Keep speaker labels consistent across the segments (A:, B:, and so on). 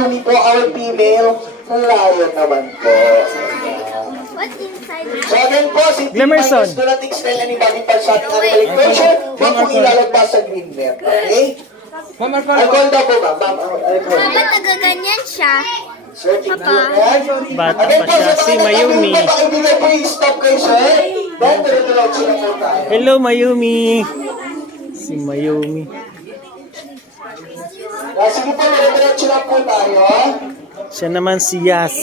A: our female lion naman po.
B: What's inside?
A: So again po, si
C: Glimmerson.
A: do not extend any body parts sa ating animal enclosure. Huwag po ilalagpas sa green net. Okay?
D: Ma'am Arcana.
A: Alcohol daw po ba? Ma'am, alcohol.
B: Ba't nagaganyan siya?
A: Sir. Ayan.
C: Bata pa
A: po,
C: siya, si Mayumi.
A: po, pakibigay po yung stop kayo, sir. Then, dire-diretso na po tayo.
C: Hello, Mayumi. Si Mayumi.
A: Ah, Sige po, dire-diretso na po tayo.
C: Siya naman si Yas.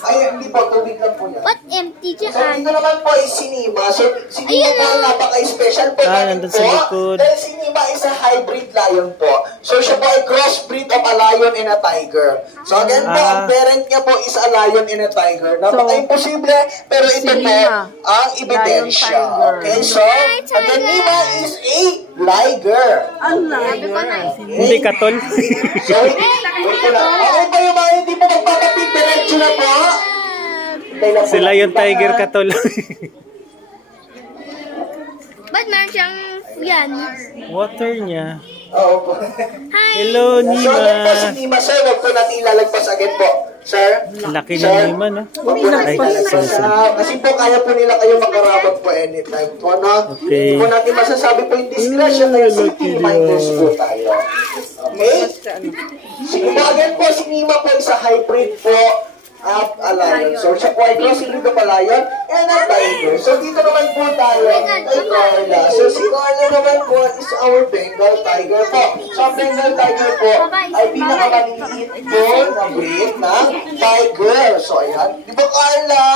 A: Ay, hindi po, tubig lang po yan.
B: What empty
A: So,
B: dyan?
A: dito naman po ay sinima. So, sinima po ang napaka-special po
C: Ah,
A: natin
C: nandun
A: po.
C: sa likod.
A: Dahil sinima is a hybrid lion po. So, siya po ay crossbreed of a lion and a tiger. So, again po,
C: Ah.
A: ang parent niya po is a lion and a tiger. Napaka-imposible, pero ito po ang ebidensya. Okay, so, again, Nima is a liger.
C: Hindi katol.
A: So, wait ko lang. Okay pa yung mga hindi po magpapapit, diretso na po. Hintay lang po
C: Sila yung
A: natin
C: tiger
A: baka-
C: katol.
B: Ba't meron siyang yan?
C: Water niya.
A: Oo po.
B: Hi!
C: Hello,
A: So, po si
C: Nima.
A: Nima, sir, wag po natin ilalagpas agad po. Sir?
C: Laki
A: Sir?
C: ni Nima, no?
A: Wag po natin
C: Ay,
A: ilalagpas.
C: sorry.
A: Ah, Kasi po, kaya po nila kayo makarabag po anytime po, no?
C: Okay.
A: Hindi po natin masasabi po yung discretion na yung safety reminders po tayo. Okay? Sige po, again po, si Nima po is a hybrid po at a lion. So, siya po ay crossing with a lion and a tiger. So, dito naman po tayo kay Carla. So, si Carla naman po is our Bengal tiger po. So, ang Bengal tiger po ay pinakamaliliit po na breed ng tiger. So, ayan. Di ba, Carla?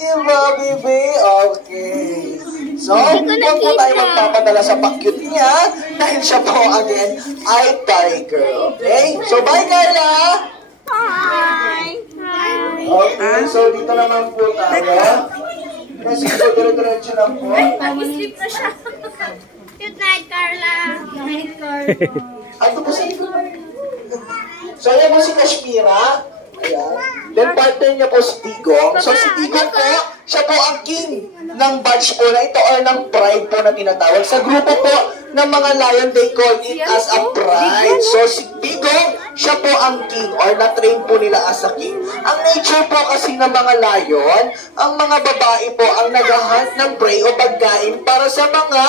A: Di ba, baby? Okay. So, huwag po tayo magpapadala sa pakyut niya dahil siya po, again, ay tiger. Okay? So, bye, Carla!
B: Hi!
A: Okay, so dito naman po tayo. Kasi po, dire-diretso lang po.
B: Nag-sleep na siya. Good night, Carla. Night, Carla.
A: Ay, ito po likod. So, ayan po si Kashmira. Ayan. Then, partner niya po si Tigong. So, si Tigong po, siya po ang king ng batch po na ito or ng pride po na tinatawag. Sa grupo po ng mga lion, they call it as a pride. So, si Tigong, siya po ang king or na-train po nila as a king. Ang nature po kasi ng mga lion, ang mga babae po ang naghahunt ng prey o pagkain para sa mga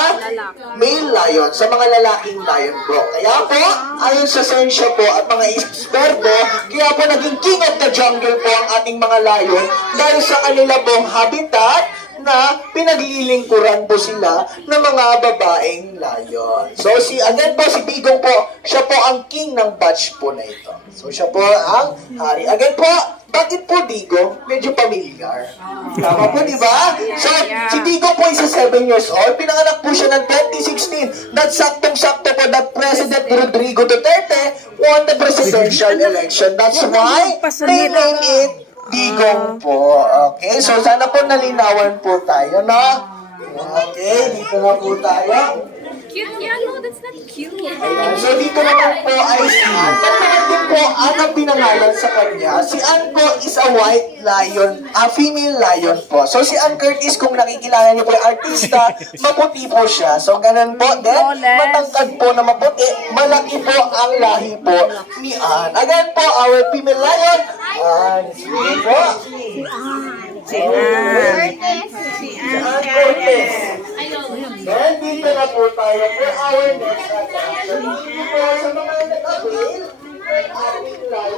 A: male lion, sa mga lalaking lion po. Kaya po, ayon sa sensya po at mga eksperto, kaya po naging king of the jungle po ang ating mga lion dahil sa kanila pong habitat na pinaglilingkuran po sila ng mga babaeng lion. So si again po si Bigong po, siya po ang king ng batch po na ito. So siya po ang hari. Again po, bakit po Digong? Medyo familiar. Tama po, di ba? So, si Digong po isa 7 years old. Pinanganak po siya ng 2016. That's saktong-sakto po that President Rodrigo Duterte won the presidential election. That's why they name it Digong po. Okay, so sana po nalinawan po tayo, no? Okay, dito na po tayo.
B: Cute yan. No, that's not cute.
A: Ayan. So dito naman po ay si Ann ang pinangalan sa kanya. Si Ann po is a white lion, a female lion po. So si Ann Curtis, kung nakikilala niyo po yung artista, maputi po siya. So ganun po. Then, matangkad po na maputi. Malaki po ang lahi po ni Ann. Again po, our female lion, Ann. Sige po. Si Ann. Si Ann Curtis. Then, dito na po tayo for our next attraction. Dito po Great.